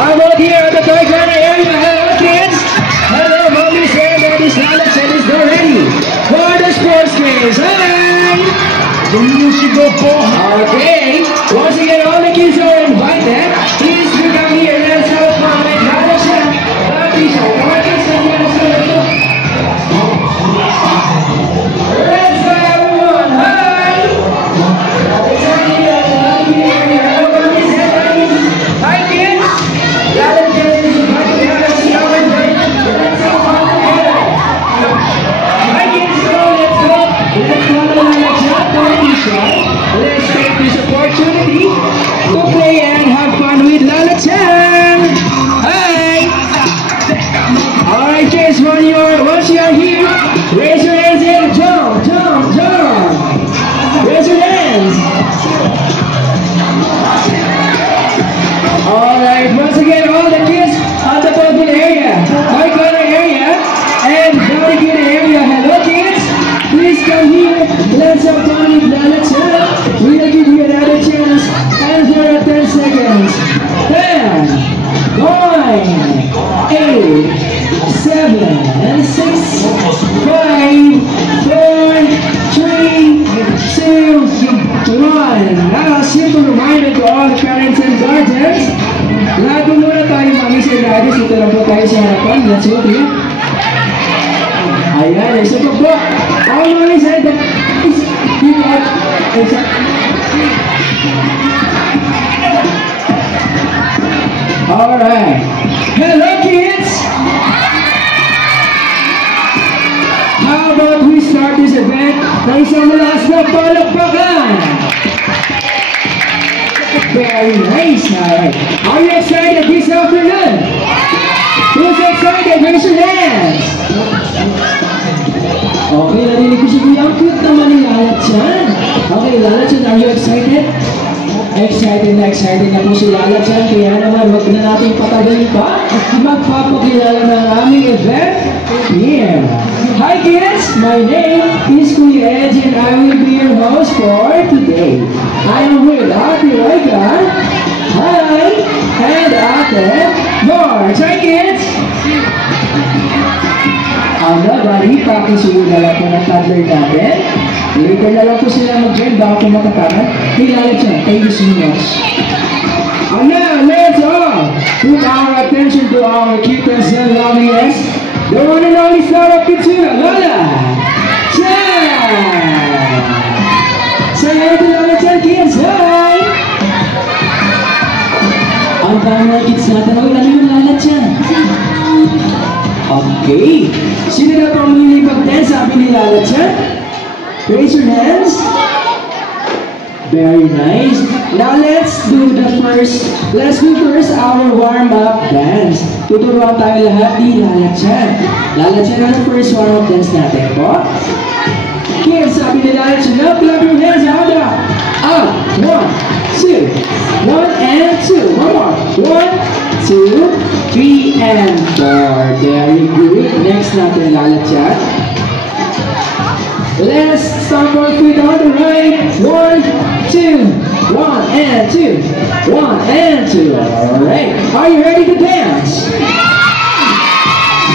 How about here at the toy corner area? Hello, kids. Hello, mommies and daddies. Alex and is now ready for the sports games. Hi. The musical ball. Okay. Once again, all the kids are invited. Please do come here. Let's have fun. Alex and daddies. Come on, kids. Let's go, everyone. Hi. Hi, kids. Let's take this opportunity to play and have fun with Lala Chan. Hi! Alright kids, once you are here, raise your hands and jump, jump, jump. Raise your hands. Alright, once again, all the kids at the purple area, white color area, and very good area. Hello kids, please come here. Let's have fun with Lala Chan. We'll give you another chance, and for 10 seconds. 10, 9, 8, 7, 6, 5, 4, 3, 2, 1. Now, a simple reminder to all the parents and guardians. Lahat po muna tayo mami sa daddies. Ito lang po tayo sa harapan. Let's go here. Ayan, isa pa po. All mami sa daddies. Keep out. Alright. Hello kids. How about we start this event ng isang malakas na palakpakan? Very nice. Alright. Are you excited this afternoon? Who's excited? Raise your hands. Okay, narinig ko si Kuya. Ang cute naman ni Lala Chan. Okay, Lala Chan, are you excited? Excited na po si Lala Chan. Kaya naman, wag na natin patagalin pa. Magpapakilala ng aming event here. Hi kids, my name is Kuya Edge and I will be your host for today. I am with Ate Royka, hi, and Ate Marge. Hi kids! Bali, pakisuyo na lang po ng toddler natin. Later na lang po sila mag-join baka po matatakan. Kilala siya, thank you so much. And now, let's all put our attention to our cuteness and loveliness. The one and only star of Kitsuna, Lala Chan! Say hello to Lala Chan, kids! Hi! Ang dami ng kids natin. Huwag lalo yung Lala Chan. Okay. Sino na pang lilipag-dance, sabi ni Lala Chan? Raise your hands. Very nice. Now let's do first our warm-up dance. Tuturuan tayo lahat ni Lala Chan. Lala Chan, ano first warm-up dance natin po? Kids, sabi ni Lala Chan, now clap your hands out. Up. 1, 2. 1 and 2. One more. 1, 2, 3, and 4. Very good. Next natin, Lala Chan. Let's stomp our feet on the right. 1, 2. 1 and 2. 1 and 2. Alright. Are you ready to dance?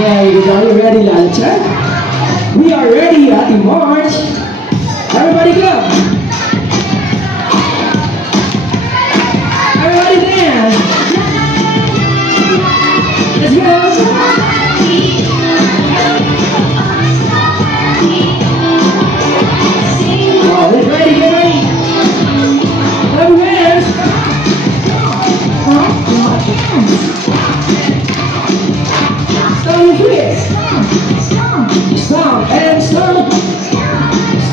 Very good. Are you ready, Lala Chan? We are ready, Ate March. Everybody go. Everybody dance. Let's go. Oh, get ready, get ready. Clap your hands. Stomp your feet. Stomp and stomp.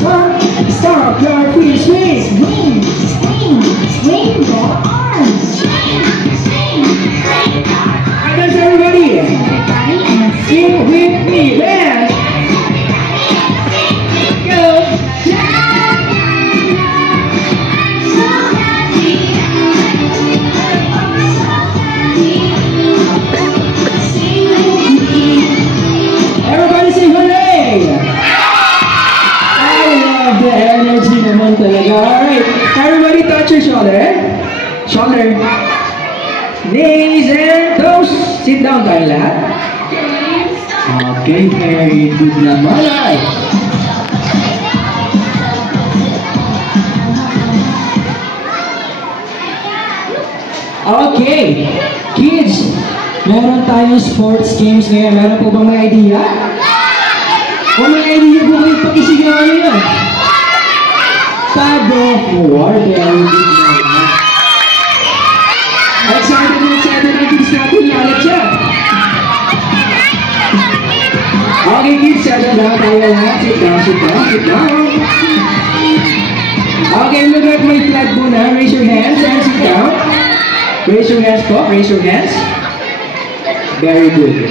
Stomp, stomp your feet. Swing. Swing, swing, swing your arms. Swing, swing, swing. How does everybody? Sing with me. Dance. Go. Everybody say hooray! I love the energy naman talaga. Alright, everybody touch your shoulder. Shoulder. Knees and Sit down tayo lahat. Okay, very good naman. Alright. Okay, kids, meron tayong sports games ngayon. Meron po bang may idea? Kung may idea po kayo, pakisigaw ano yun? Tag of War. Very good naman. Excited ang kids natin lalat siya. Okay kids, settle down tayo lahat. Sit down. Okay, look at my flag muna. Raise your hands and sit down. Raise your hands po. Raise your hands. Very good.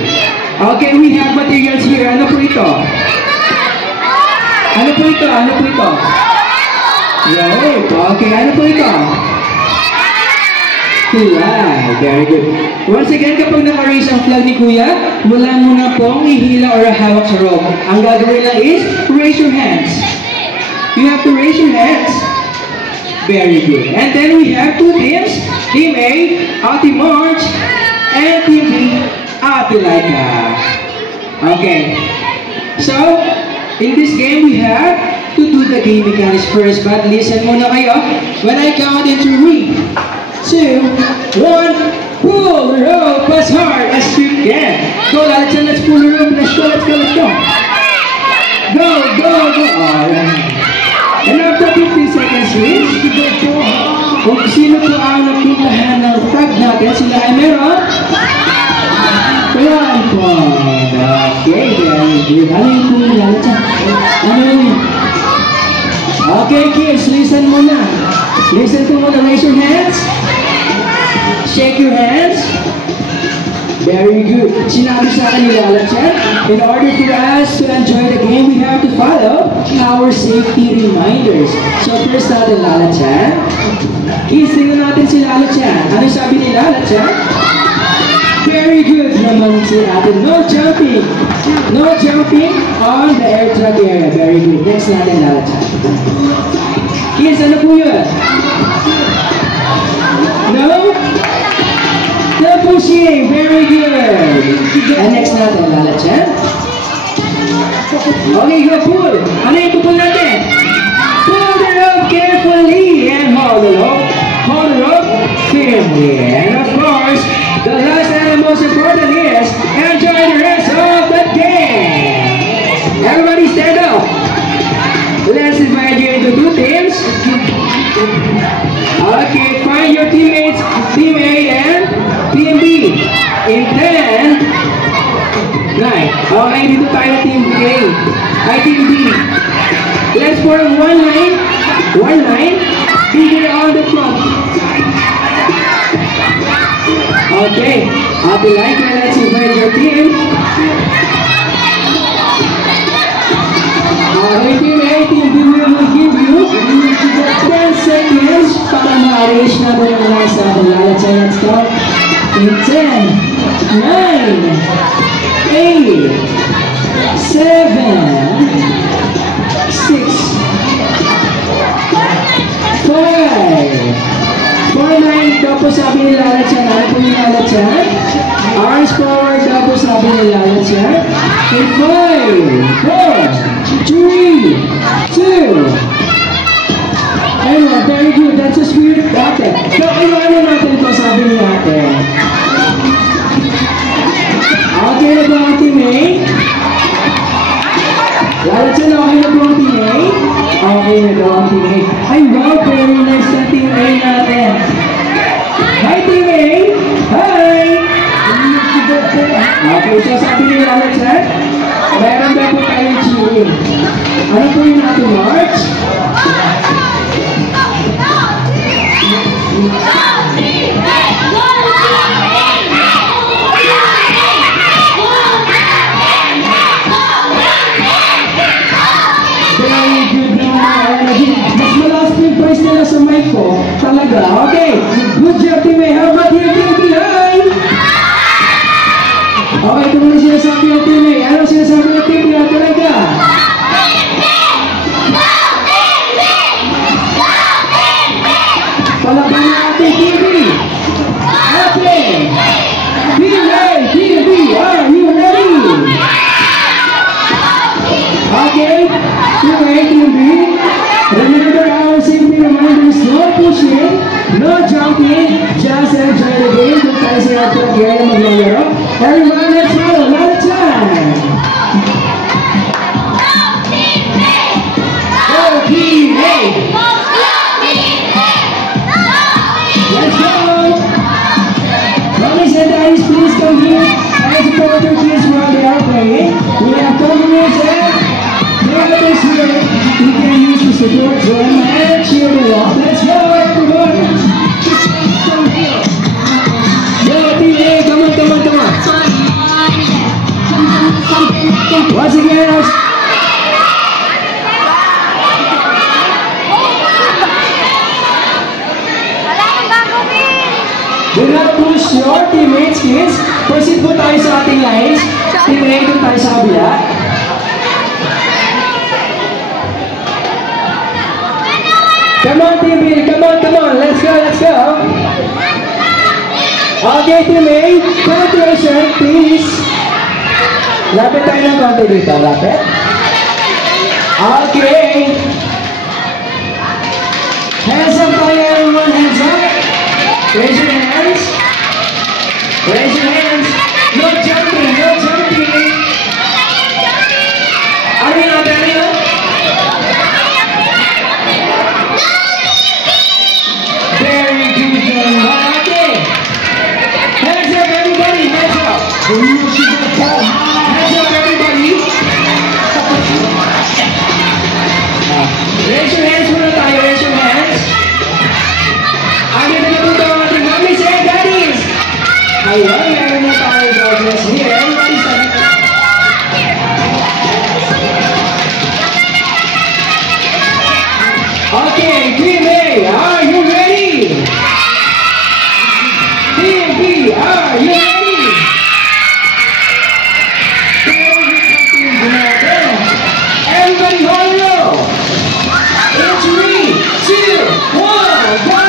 Okay, we have materials here. Ano po ito? Right. Okay, ano po ito? Flag. Very good. Once again, kapag naka-raise ang flag ni Kuya, wala muna pong ihila or hawak sa rope. Ang gagawin lang is, raise your hands. You have to raise your hands. Very good. And then we have two teams. Team A, Ate March, and Team B, Ate Laika. Okay. So, in this game, we have to do the game mechanics first. But listen muna kayo. When I count into 3, 2, 1, pull the rope as hard as you can. Go, let's pull the rope. Let's go. Go. Alright. And after 15 seconds, kung sino po ang napuntahan ng tag natin, sila ay meron 1 point. Okay, very good. Ano yung po nila? Ano yun? Okay, kids, listen muna. Listen to muna. Raise your hands. Shake your hands. Very good. Sinabi sa akin nila, alam siya, in order for us to enjoy the game, we have to follow our safety reminders. So first natin, Lalatchan. Kids, tingnan natin si Lalatchan. Ano sabi ni Lalatchan? Very good naman si atin. No jumping. No jumping on the air track area. Very good. Next natin, Lalatchan. Kids, ano po yun? No? No pushing. Very good. And next natin, Lalatchan. Okay, go pull. Ano yung pull natin? Pull the rope carefully and hold the rope. Hold the rope firmly. And of course, the last and most important is enjoy the rest of the game. Everybody stand up. Let's divide you into two teams. Okay, find your teammates, Team A and Team B. In 10, 9. Okay, dito tayo Team A. Ay, Team B. Let's form one line. Begin on the front. Okay, Ate Laika, let's invite your team. Okay, Team A, Team B will give you 10 seconds para ma-arrange natin ang lines natin. Let's go. In 10, 9, 8, 7, 6, 5, 4, 9, tapos sabi ni Lalatchan. Ano po yung Lalatchan? Arms forward, tapos sabi ni Lalatchan. In 5, 4, 3, 2, and 1. Very good. That's a spirit ate. So, ano natin ito, sabi ni ate. Okay na ba ang Team A? Lalatchan, okay na ba ang Team A? Okay na daw ang Team A. Ay, wow, very nice na Team A natin. Hi, Team A! Hi! Okay, so sabi ni Lalatchan, meron ba po tayong cheering? Ano po yung natin, March? Very good naman. Mas malakas po yung price nila sa mic ko. Talaga. Okay. Good job, Team A. How about here, Team B? Hi! Okay, ito muna sinasabi ng Team A. Ano sinasabi ng Team B? Talaga. Palakpan na ating Team B. Okay. Team A, Okay, team A, team B. Remember our safety reminders, no pushing, no jumping, just enjoy the game. Kung tayo sa ating area maglalaro. Everyone, let's go, another time. Go team A. Let's go. Mommies and daddies, please come here and support your kids while they are playing. We have compliments and others here we can use to support them and cheer them on. Let's go, everyone! Yo, team A, come on, come on, come on. Once again, do not push your teammates, kids. Proceed po tayo sa ating lines. Team A, doon tayo sa kabila. Come on, team B. Come on, come on. Let's go, let's go. Okay, team A. Congratulations, please. Lapit tayo ng konti dito. Lapit. Okay. Hands up tayo, everyone. Hands up. Raise your hands. Raise your hands. No jumping, no jumping. Arena, arena. Very good game. Okay. Hands up, everybody. Hands up. Hands up, everybody. Raise your hands muna tayo. Raise your hands. Agad na po tayo ating mommies and daddies. Ayun, meron na tayo judges here. Everybody stand up. Okay, Team A, are you ready? Team B, are you ready? Everybody hold roll. In 3, 2, 1, go!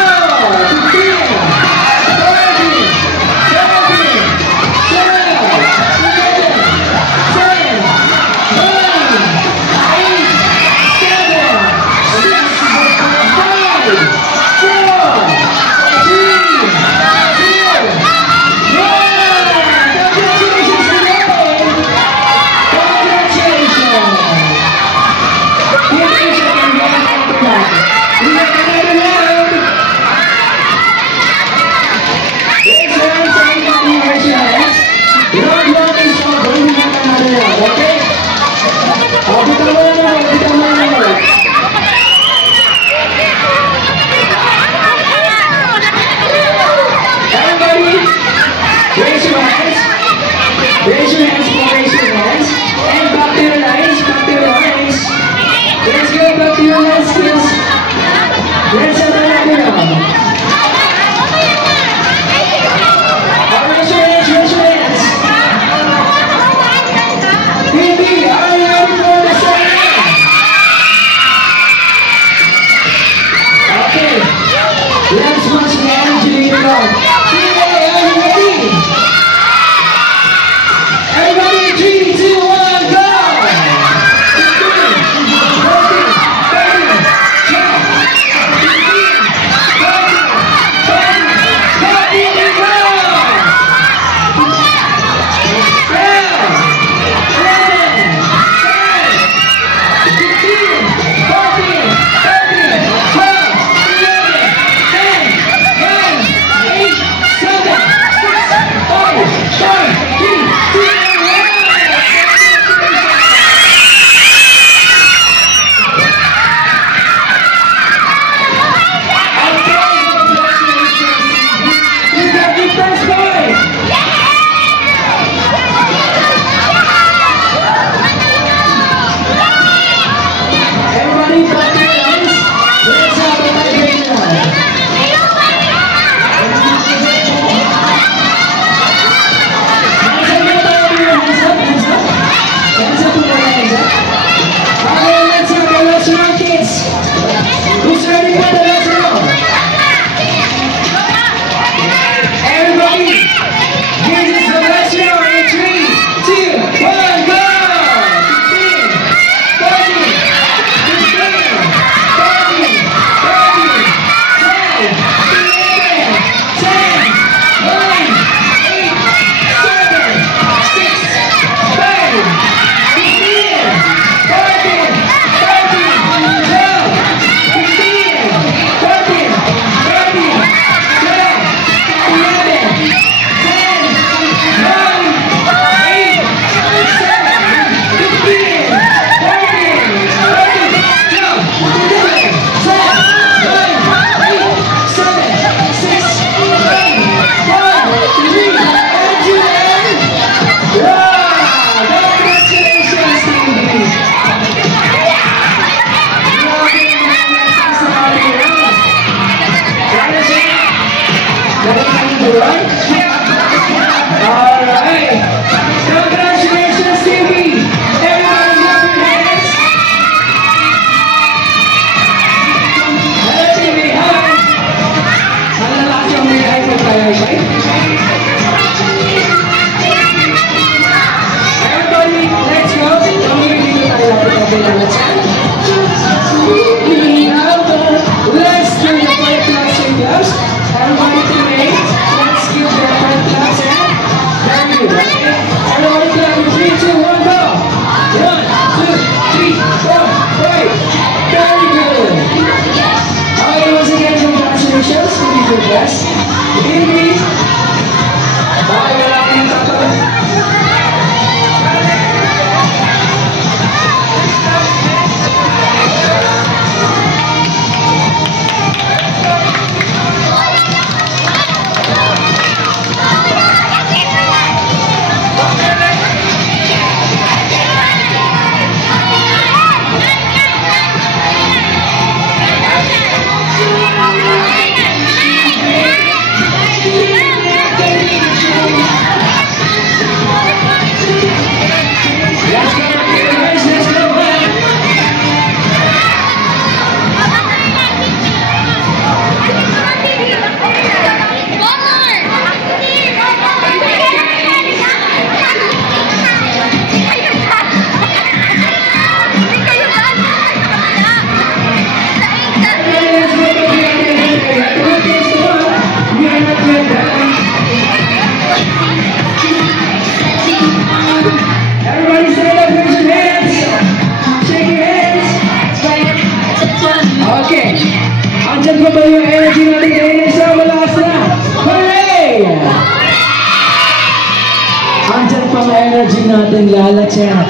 maglalatyan.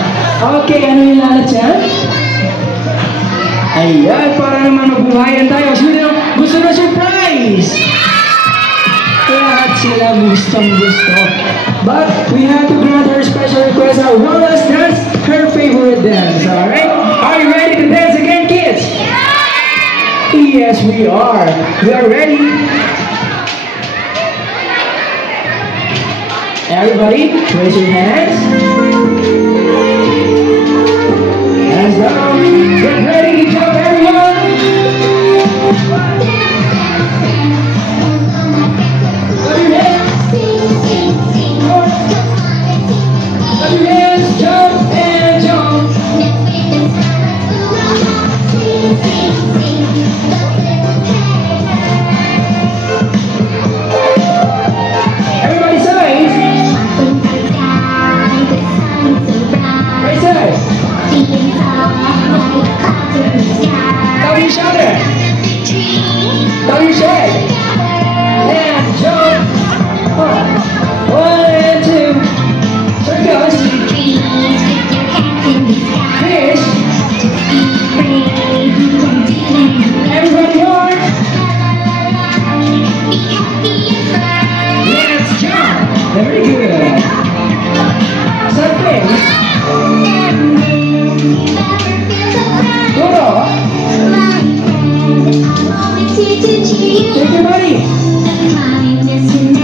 Okay, ano yung lalatyan? Ayan, para naman magbuhayan tayo. Sino gusto na surprise? Lahat sila gustong gusto. But we have to grant her special request. Our one last dance, her favorite dance. Alright? Are you ready to dance again, kids? Yes, we are. We are ready. Everybody, raise your hands. Hands down. Get ready to jump, everyone. Put your hands. Put your hands. Jump and jump. Everybody size. Right side. Down your shoulder. Down your shake. And jump. 1 and 2. Circles. Fish. Everybody hard. Let's jump. Very good. Something. Go. Take your money.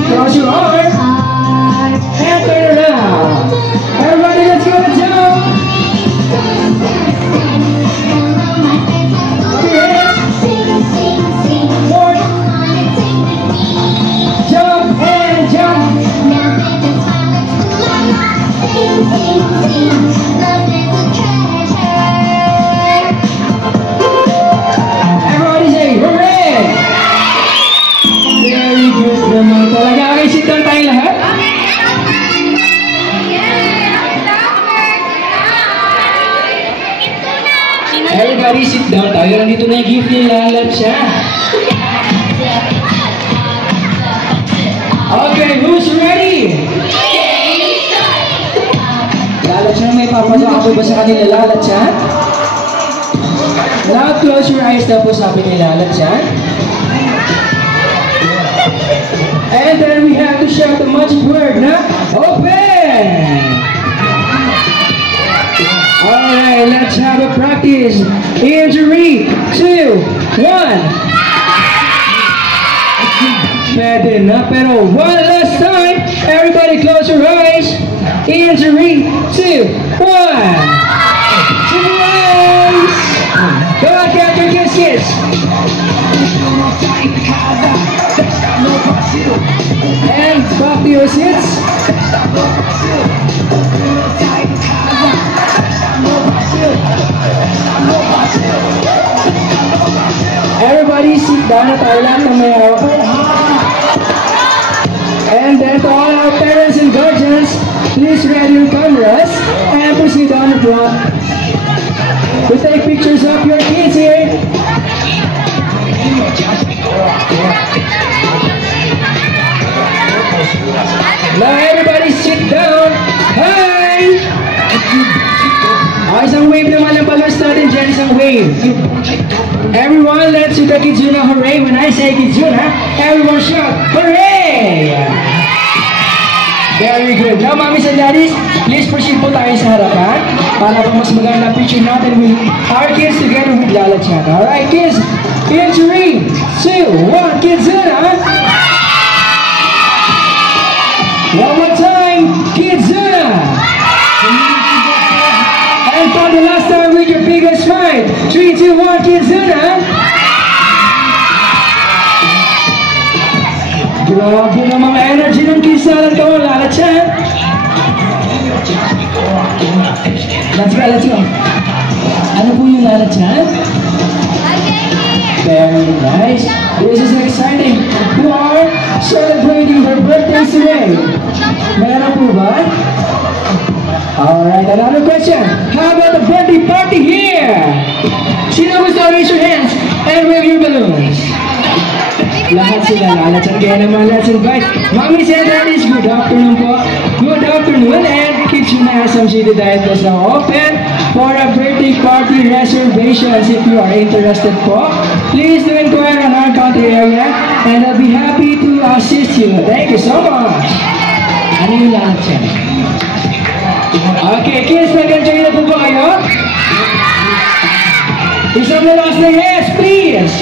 Cross your arms. And turn around. Everybody, let's go and jump. More. Jump and jump. Everybody say, hooray! Very good naman talaga. Okay, sit down tayong lahat. Everybody sit down tayo. Nandito na yung gift ni Lalat siya. Okay, who's ready? Lalat siya, may papagawa ko ba sa kanila? Lalat siya? Now close your eyes na po, sabi ni Lalat siya. And then we have to shout the magic word na open! Alright, let's have a practice. In 3, 2, 1. Pwede na, pero one last time. Everybody close your eyes. In 3, 2, 1. Surprise! Go on, get your kiss. And back to your seats. Everybody sit down at our lap na may harapan. And then to all our parents and guardians, please ready your cameras and proceed on the front. We take pictures of your kids here. Now everybody sit down. Hi! Isang wave naman ang balloons natin dyan, isang wave. Everyone, let's do the Kizuna hooray. When I say Kizuna, everyone shout, hooray! Very good. Now, mommies and daddies, please proceed po tayo sa harapan para po mas maganda picture natin with our kids together with Lalat Chat. Alright, kids, in 3, 2, 1, Kizuna! One more time, Kizuna! And for the last time with your biggest smile, 3, 2, 1, Kizuna! Grabe na mga energy ng kisalan ko, Lalat Chat! Let's go. Ano po yung Lalat Chat? Very nice. This is exciting. Who are celebrating their birthdays today? Meron po ba? Alright, another question. How about the birthday party here? Sino gusto? Raise your hands and wave your balloons. Lahat sila, Lalat Chat. Kaya naman, let's invite Mommies and Daddies. Good afternoon po. Good afternoon and China SMG Diet is now open for a birthday party reservations. If you are interested po, please do inquire on our counter area and I'll be happy to assist you. Thank you so much. Ano yung lahat yan? Okay, kids, nag-enjoy na po ba kayo? Isang malakas na yes, please!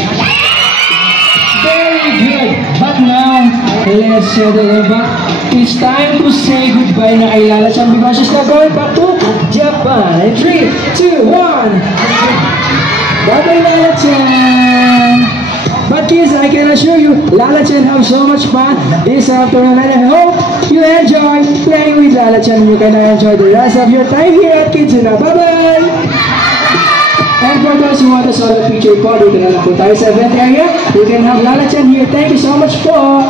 Very good. But now, let's settle back. It's time to say goodbye na kay Lala-chan because she's not going back to Japan. In 3, 2, 1. Bye-bye, Lala-chan. But kids, I can assure you, Lala-chan have so much fun this afternoon and I hope you enjoy playing with Lala-chan. You can enjoy the rest of your time here at Kidzuna. Bye-bye! And for those who want to saw the picture po, dito na lang po tayo sa event area. You can have Lala-chan here. Thank you so much po!